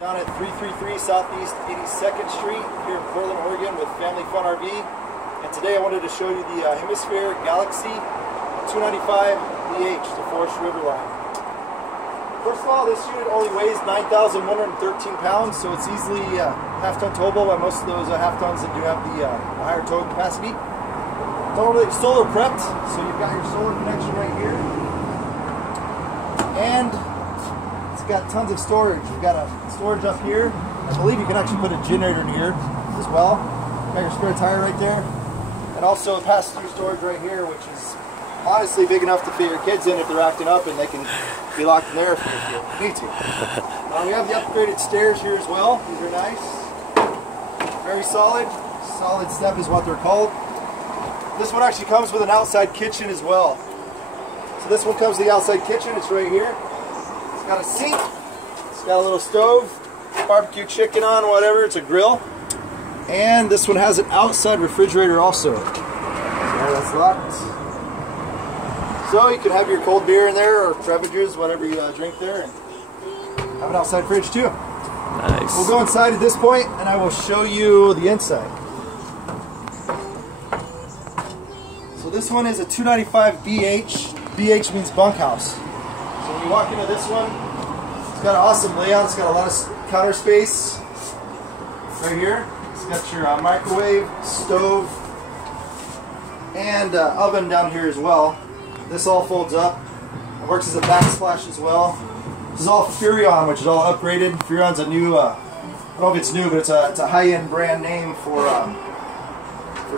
Down at 333 Southeast 82nd Street here in Portland, Oregon with Family Fun RV. And today I wanted to show you the Hemisphere GLX 295 BH, the Forest River line. First of all, this unit only weighs 9,113 pounds, so it's easily half-ton towable by most of those half-tons that do have the higher tow capacity. Totally solar prepped, so you've got your solar connection right here. And it's got tons of storage. You've got a storage up here. I believe you can actually put a generator in here as well. Got your spare tire right there. And also a pass-through storage right here, which is honestly big enough to fit your kids in if they're acting up, and they can be locked in there if you need to. We have the upgraded stairs here as well. These are nice. Very solid. Solid step is what they're called. This one actually comes with an outside kitchen as well. So this one comes with the outside kitchen. It's right here. It's got a sink. It's got a little stove, barbecue chicken on, whatever. It's a grill. And this one has an outside refrigerator also. So that's locked. So you can have your cold beer in there, or beverages, whatever you drink there, and have an outside fridge too. Nice. We'll go inside at this point, and I will show you the inside. So this one is a 295 BH. BH means bunkhouse. So when you walk into this one, it's got an awesome layout. It's got a lot of counter space right here. It's got your microwave, stove, and oven down here as well. This all folds up. It works as a backsplash as well. This is all Furrion, which is all upgraded. Furrion's a new, I don't know if it's new, but it's a high-end brand name for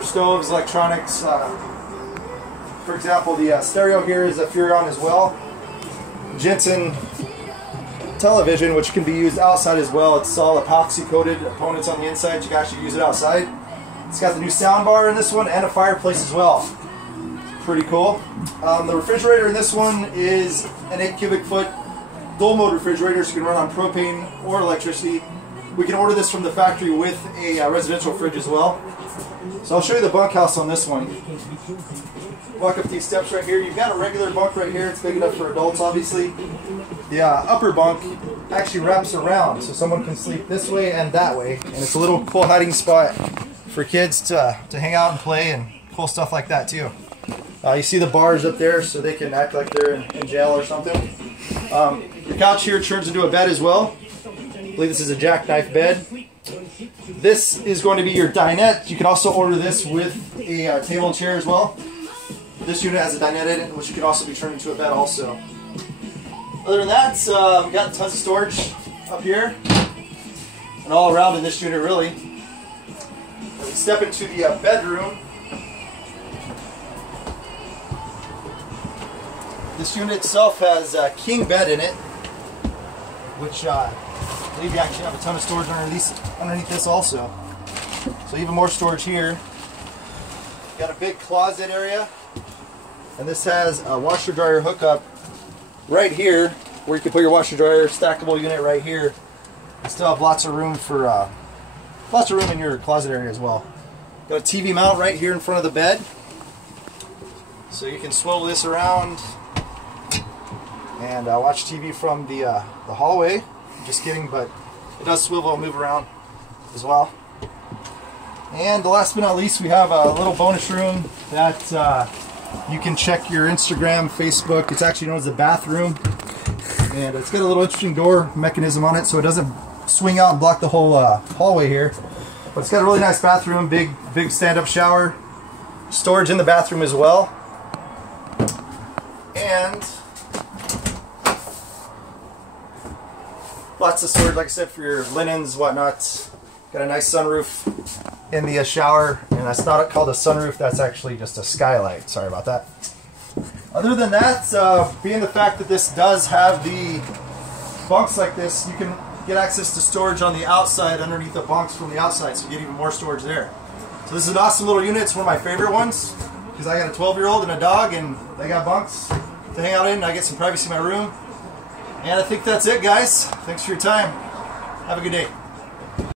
stoves, electronics. For example, the stereo here is a Furrion as well. Jensen television, which can be used outside as well. It's all epoxy coated components on the inside. You can actually use it outside. It's got the new sound bar in this one and a fireplace as well. It's pretty cool. The refrigerator in this one is an 8 cubic foot dual mode refrigerator, so you can run on propane or electricity. We can order this from the factory with a residential fridge as well. So I'll show you the bunkhouse on this one. Walk up these steps right here. You've got a regular bunk right here. It's big enough for adults, obviously. The upper bunk actually wraps around, so someone can sleep this way and that way. And it's a little cool hiding spot for kids to hang out and play, and cool stuff like that too. You see the bars up there, so they can act like they're in jail or something. Your couch here turns into a bed as well. I believe this is a jackknife bed. This is going to be your dinette. You can also order this with a table and chair as well. This unit has a dinette in it, which can also be turned into a bed also. Other than that, we've got tons of storage up here and all around in this unit really. As we step into the bedroom, this unit itself has a king bed in it, which I believe you actually have a ton of storage underneath this also. So even more storage here. Got a big closet area. And this has a washer dryer hookup right here, where you can put your washer dryer. Stackable unit right here. You still have lots of room for lots of room in your closet area as well. Got a TV mount right here in front of the bed, so you can swivel this around and watch TV from the hallway. Just kidding, but it does swivel and move around as well. And last but not least, we have a little bonus room that you can check your Instagram, Facebook. It's actually known as the bathroom. And it's got a little interesting door mechanism on it, so it doesn't swing out and block the whole hallway here. But it's got a really nice bathroom, big stand-up shower. Storage in the bathroom as well. And lots of storage, like I said, for your linens, whatnot. Got a nice sunroof in the shower, and that's not called a sunroof, that's actually just a skylight. Sorry about that. Other than that, being the fact that this does have the bunks like this, you can get access to storage on the outside underneath the bunks from the outside, so you get even more storage there. So this is an awesome little unit. It's one of my favorite ones because I got a 12-year-old and a dog, and they got bunks to hang out in. I get some privacy in my room. And I think that's it, guys. Thanks for your time. Have a good day.